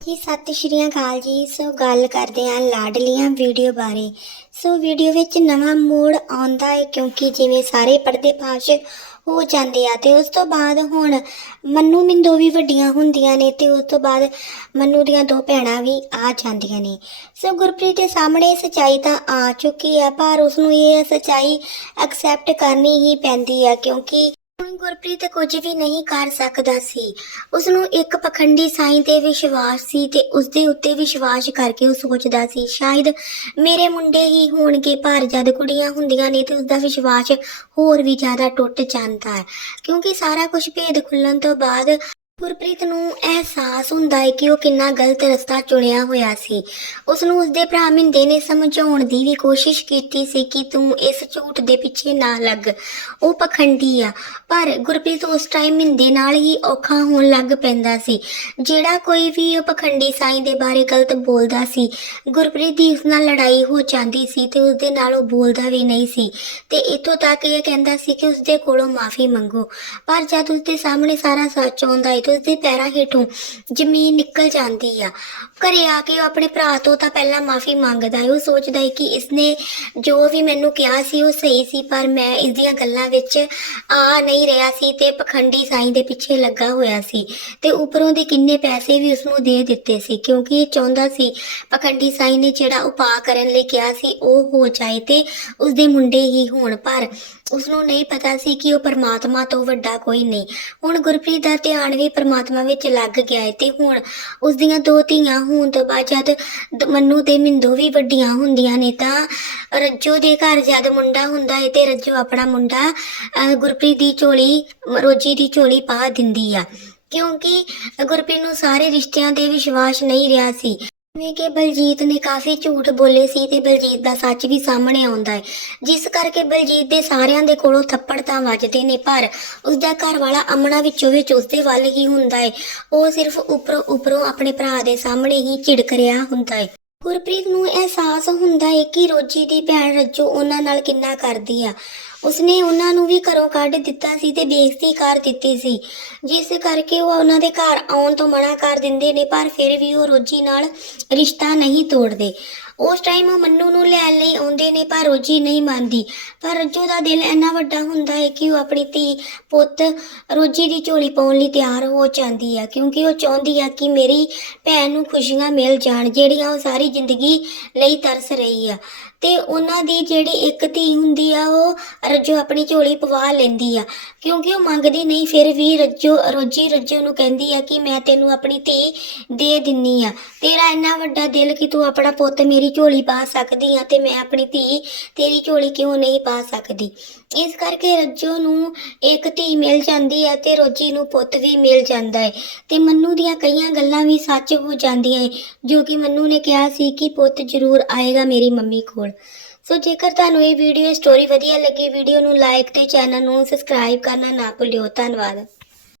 ਜੀ, ਸਤਿ ਸ਼੍ਰੀ ਅਕਾਲ ਜੀ। ਸੋ ਗੱਲ ਕਰਦੇ ਹਾਂ ਲਾਡਲੀਆਂ ਵੀਡੀਓ ਬਾਰੇ। ਸੋ ਵੀਡੀਓ ਵਿੱਚ ਨਵਾਂ ਮੋੜ ਆਉਂਦਾ ਹੈ ਕਿਉਂਕਿ ਜਿਵੇਂ ਸਾਰੇ ਪਰਦੇ ਫਾਸ਼ ਹੋ ਜਾਂਦੇ ਆ ਤੇ ਉਸ ਤੋਂ ਬਾਅਦ ਹੁਣ ਮੰਨੂ ਮਿੰਦੋ ਵੀ ਵੱਡੀਆਂ ਹੁੰਦੀਆਂ ਨੇ ਤੇ ਉਸ ਤੋਂ ਬਾਅਦ ਮੰਨੂ ਦੀਆਂ ਦੋ ਭੈਣਾਂ ਵੀ ਆ ਜਾਂਦੀਆਂ ਨੇ। ਸੋ ਗੁਰਪ੍ਰੀਤ ਦੇ ਸਾਹਮਣੇ ਸਚਾਈ ਤਾਂ ਆ ਚੁੱਕੀ ਆ, ਪਰ ਉਸ ਨੂੰ ਇਹ ਸਚਾਈ ਐਕਸੈਪਟ ਕਰਨੀ ਹੀ ਪੈਂਦੀ ਆ ਕਿਉਂਕਿ ਹੁਣ ਗੁਰਪ੍ਰੀਤ ਕੁਝ ਵੀ ਨਹੀਂ ਕਰ ਸਕਦਾ ਸੀ। ਉਸ ਨੂੰ ਇੱਕ ਪਖੰਡੀ ਸਾਈਂ ਤੇ ਵਿਸ਼ਵਾਸ ਸੀ ਤੇ ਉਸ ਦੇ ਉੱਤੇ ਵਿਸ਼ਵਾਸ ਕਰਕੇ ਉਹ ਸੋਚਦਾ ਸੀ, ਸ਼ਾਇਦ ਮੇਰੇ ਮੁੰਡੇ ਹੀ ਹੋਣਗੇ, ਪਰ ਜਦ ਕੁੜੀਆਂ ਹੁੰਦੀਆਂ ਨੇ ਤੇ ਉਸ ਦਾ ਵਿਸ਼ਵਾਸ ਹੋਰ ਵੀ ਜ਼ਿਆਦਾ ਟੁੱਟ ਜਾਂਦਾ ਹੈ। ਕਿਉਂਕਿ ਸਾਰਾ ਕੁਝ ਭੇਦ ਖੁੱਲਣ ਤੋਂ ਬਾਅਦ ਗੁਰਪ੍ਰੀਤ ਨੂੰ ਅਹਿਸਾਸ ਹੁੰਦਾ ਹੈ ਕਿ ਉਹ ਕਿੰਨਾ ਗਲਤ ਰਸਤਾ ਚੁਣਿਆ ਹੋਇਆ ਸੀ। ਉਸ ਨੂੰ ਉਸਦੇ ਭਰਾ ਮਿੰਦੇ ਨੇ ਸਮਝਾਉਣ ਦੀ ਵੀ ਕੋਸ਼ਿਸ਼ ਕੀਤੀ ਸੀ ਕਿ ਤੂੰ ਇਸ ਝੂਠ ਦੇ ਪਿੱਛੇ ਨਾ ਲੱਗ। ਉਹ ਪਖੰਡੀ ਆ, ਪਰ ਗੁਰਪ੍ਰੀਤ ਉਸ ਟਾਈਮ ਮਿੰਦੇ ਨਾਲ ਹੀ ਔਖਾ ਹੋਣ ਲੱਗ ਪੈਂਦਾ ਸੀ। ਜਿਹੜਾ ਕੋਈ ਵੀ ਉਹ ਪਖੰਡੀ ਸਾਈਂ ਦੇ ਬਾਰੇ ਗਲਤ ਬੋਲਦਾ ਸੀ, ਗੁਰਪ੍ਰੀਤ ਦੀ ਉਸ ਨਾਲ ਲੜਾਈ ਹੋ ਜਾਂਦੀ ਸੀ ਤੇ ਉਸ ਦੇ ਨਾਲ ਉਹ ਬੋਲਦਾ ਵੀ ਨਹੀਂ ਸੀ। ਤੇ ਇੱਥੋਂ ਤੱਕ ਇਹ ਕਹਿੰਦਾ ਸੀ ਕਿ ਉਸ ਦੇ ਕੋਲੋਂ ਮਾਫੀ ਮੰਗੋ। ਪਰ ਜਦ ਉਸ ਦੇ ਸਾਹਮਣੇ ਸਾਰਾ ਸੱਚ ਆਉਂਦਾ ਹੈ ਤੇ ਉਸ ਪੈਰਾਂ ਹੇਠੋਂ ਜ਼ਮੀਨ ਨਿਕਲ ਜਾਂਦੀ ਆ। ਘਰੇ ਆ ਕੇ ਉਹ ਆਪਣੇ ਭਰਾ ਤੋਂ ਤਾਂ ਪਹਿਲਾਂ ਮਾਫੀ ਮੰਗਦਾ ਹੈ। ਉਹ ਸੋਚਦਾ ਹੈ ਕਿ ਇਸਨੇ ਜੋ ਵੀ ਮੈਨੂੰ ਕਿਹਾ ਸੀ ਉਹ ਸਹੀ ਸੀ, ਪਰ ਮੈਂ ਇਸ ਦੀਆਂ ਗੱਲਾਂ ਵਿੱਚ ਆ ਨਹੀਂ ਰਿਹਾ ਸੀ ਤੇ ਪਖੰਡੀ ਸਾਈਂ ਦੇ ਪਿੱਛੇ ਲੱਗਾ ਹੋਇਆ ਸੀ ਤੇ ਉੱਪਰੋਂ ਦੇ ਕਿੰਨੇ ਪੈਸੇ ਵੀ ਉਸ ਨੂੰ ਦੇ ਦਿੱਤੇ ਸੀ, ਕਿਉਂਕਿ ਇਹ ਚਾਹੁੰਦਾ ਸੀ ਪਖੰਡੀ ਸਾਈਂ ਨੇ ਜਿਹੜਾ ਉਪਾਅ ਕਰਨ ਲਈ ਕਿਹਾ ਸੀ ਉਹ ਹੋ ਜਾਏ ਤੇ ਉਸ ਦੇ ਮੁੰਡੇ ਹੀ ਹੋਣ, ਪਰ ਉਸ ਨੂੰ ਨਹੀਂ ਪਤਾ ਸੀ ਕਿ ਉਹ ਪਰਮਾਤਮਾ ਤੋਂ ਵੱਡਾ ਕੋਈ ਨਹੀਂ। ਹੁਣ ਗੁਰਪ੍ਰੀਤ ਦਾ ਧਿਆਨ ਵੀ ਪਰਮਾਤਮਾ ਵਿੱਚ ਲੱਗ ਗਿਆ ਹੈ ਤੇ ਹੁਣ ਉਸ ਦੀਆਂ ਦੋ ਧੀਆਂ ਹੋਣ ਤੋਂ ਬਾਅਦ ਜਦ ਮੰਨੂ ਤੇ ਮਿੰਦੋ ਵੀ ਵੱਡੀਆਂ ਹੁੰਦੀਆਂ ਨੇ ਤਾਂ ਰੱਜੋ ਦੇ ਘਰ ਜਦ ਮੁੰਡਾ ਹੁੰਦਾ ਹੈ ਤੇ ਰੱਜੋ ਆਪਣਾ ਮੁੰਡਾ ਅਹ, ਗੁਰਪ੍ਰੀਤ ਦੀ ਝੋਲੀ ਰੋਜੀ ਦੀ ਝੋਲੀ ਪਾ ਦਿੰਦੀ ਆ। ਕਿਉਂਕਿ ਗੁਰਪ੍ਰੀਤ ਨੂੰ ਸਾਰੇ ਰਿਸ਼ਤਿਆਂ ਤੇ ਵਿਸ਼ਵਾਸ ਨਹੀਂ ਰਿਹਾ ਸੀ। ਜਿਵੇਂ ਕਿ ਬਲਜੀਤ ਨੇ ਕਾਫੀ ਝੂਠ ਬੋਲੇ ਸੀ ਤੇ ਬਲਜੀਤ ਦਾ ਸੱਚ ਵੀ ਸਾਹਮਣੇ ਆਉਂਦਾ ਹੈ। ਜਿਸ ਕਰਕੇ ਬਲਜੀਤ ਦੇ ਸਾਰਿਆਂ ਦੇ ਕੋਲੋਂ ਥੱਪੜ ਤਾਂ ਵੱਜਦੇ ਨੇ, ਪਰ ਉਸਦਾ ਘਰ ਵਾਲਾ ਅਮਨਾ ਵਿੱਚੋਂ ਵਿੱਚ ਉਸਦੇ ਵੱਲ ਹੀ ਹੁੰਦਾ ਹੈ। ਉਹ ਸਿਰਫ ਉੱਪਰੋਂ ਉੱਪਰੋਂ ਆਪਣੇ ਭਰਾ ਦੇ ਸਾਹਮਣੇ ਹੀ ਝਿੜਕ ਰਿਹਾ ਹੁੰਦਾ ਹੈ। ਗੁਰਪ੍ਰੀਤ ਨੂੰ ਅਹਿਸਾਸ ਹੁੰਦਾ ਹੈ ਕਿ ਰੋਜੀ ਦੀ ਭੈਣ ਰੱਜੋ ਉਹਨਾਂ ਨਾਲ ਕਿੰਨਾ ਕਰਦੀ ਆ। ਉਸਨੇ ਉਹਨਾਂ ਨੂੰ ਵੀ ਘਰੋਂ ਕੱਢ ਦਿੱਤਾ ਸੀ ਤੇ ਬੇਇੱਜ਼ਤੀ ਕਰ ਦਿੱਤੀ ਸੀ। ਜਿਸ ਕਰਕੇ ਉਹ ਉਹਨਾਂ ਦੇ ਘਰ ਆਉਣ ਤੋਂ ਮਨਾ ਕਰ ਦਿੰਦੇ ਨੇ, ਪਰ ਫਿਰ ਵੀ ਉਹ ਰੋਜੀ ਨਾਲ ਰਿਸ਼ਤਾ ਨਹੀਂ ਤੋੜਦੇ। ਉਸ ਟਾਈਮ ਉਹ ਮੰਨੂ ਨੂੰ ਲੈਣ ਲਈ ਆਉਂਦੇ ਨੇ, ਪਰ ਰੋਜੀ ਨਹੀਂ ਮੰਨਦੀ। ਪਰ ਰੱਜੋ ਦਾ ਦਿਲ ਇੰਨਾ ਵੱਡਾ ਹੁੰਦਾ ਹੈ ਕਿ ਉਹ ਆਪਣੀ ਧੀ, ਪੁੱਤ ਰੋਜੀ ਦੀ ਝੋਲੀ ਪਾਉਣ ਲਈ ਤਿਆਰ ਹੋ ਜਾਂਦੀ ਆ, ਕਿਉਂਕਿ ਉਹ ਚਾਹੁੰਦੀ ਆ ਕਿ ਮੇਰੀ ਭੈਣ ਨੂੰ ਖੁਸ਼ੀਆਂ ਮਿਲ ਜਾਣ, ਜਿਹੜੀਆਂ ਉਹ ਸਾਰੀ ਜ਼ਿੰਦਗੀ ਲਈ ਤਰਸ ਰਹੀ ਆ। ਤੇ ਉਹਨਾਂ ਦੀ ਜਿਹੜੀ ਇੱਕ ਧੀ ਹੁੰਦੀ ਆ, ਉਹ ਰੱਜੋ ਆਪਣੀ ਝੋਲੀ ਪਵਾ ਲੈਂਦੀ ਆ, ਕਿਉਂਕਿ ਉਹ ਮੰਗਦੀ ਨਹੀਂ, ਫਿਰ ਵੀ ਰੱਜੋ, ਰੋਜੀ ਰੱਜੋ ਨੂੰ ਕਹਿੰਦੀ ਆ ਕਿ ਮੈਂ ਤੈਨੂੰ ਆਪਣੀ ਧੀ ਦੇ ਦਿੰਨੀ ਆ। ਤੇਰਾ ਇੰਨਾ ਵੱਡਾ ਦਿਲ ਕਿ ਤੂੰ ਆਪਣਾ ਪੁੱਤ ਮੇਰੀ ਝੋਲੀ ਪਾ ਸਕਦੀ ਆ ਤੇ ਮੈਂ ਆਪਣੀ ਧੀ ਤੇਰੀ ਝੋਲੀ ਕਿਉਂ ਨਹੀਂ ਪਾ ਸਕਦੀ? ਇਸ ਕਰਕੇ ਰੱਜੋ ਨੂੰ ਇੱਕ ਧੀ ਮਿਲ ਜਾਂਦੀ ਹੈ ਤੇ ਰੋਜੀ ਨੂੰ ਪੁੱਤ ਵੀ ਮਿਲ ਜਾਂਦਾ ਹੈ ਤੇ ਮੰਨੂ ਦੀਆਂ ਕਈਆਂ ਗੱਲਾਂ ਵੀ ਸੱਚ ਹੋ ਜਾਂਦੀਆਂ ਹੈ, ਜੋ ਕਿ ਮੰਨੂ ਨੇ ਕਿਹਾ ਸੀ ਕਿ ਪੁੱਤ ਜ਼ਰੂਰ ਆਏਗਾ ਮੇਰੀ ਮੰਮੀ ਕੋਲ। ਸੋ ਜੇਕਰ ਤੁਹਾਨੂੰ ਇਹ ਵੀਡੀਓ ਸਟੋਰੀ ਵਧੀਆ ਲੱਗੀ ਵੀਡੀਓ ਨੂੰ ਲਾਈਕ ਤੇ ਚੈਨਲ ਨੂੰ ਸਬਸਕ੍ਰਾਈਬ ਕਰਨਾ ਨਾ ਭੁੱਲਿਓ। ਧੰਨਵਾਦ।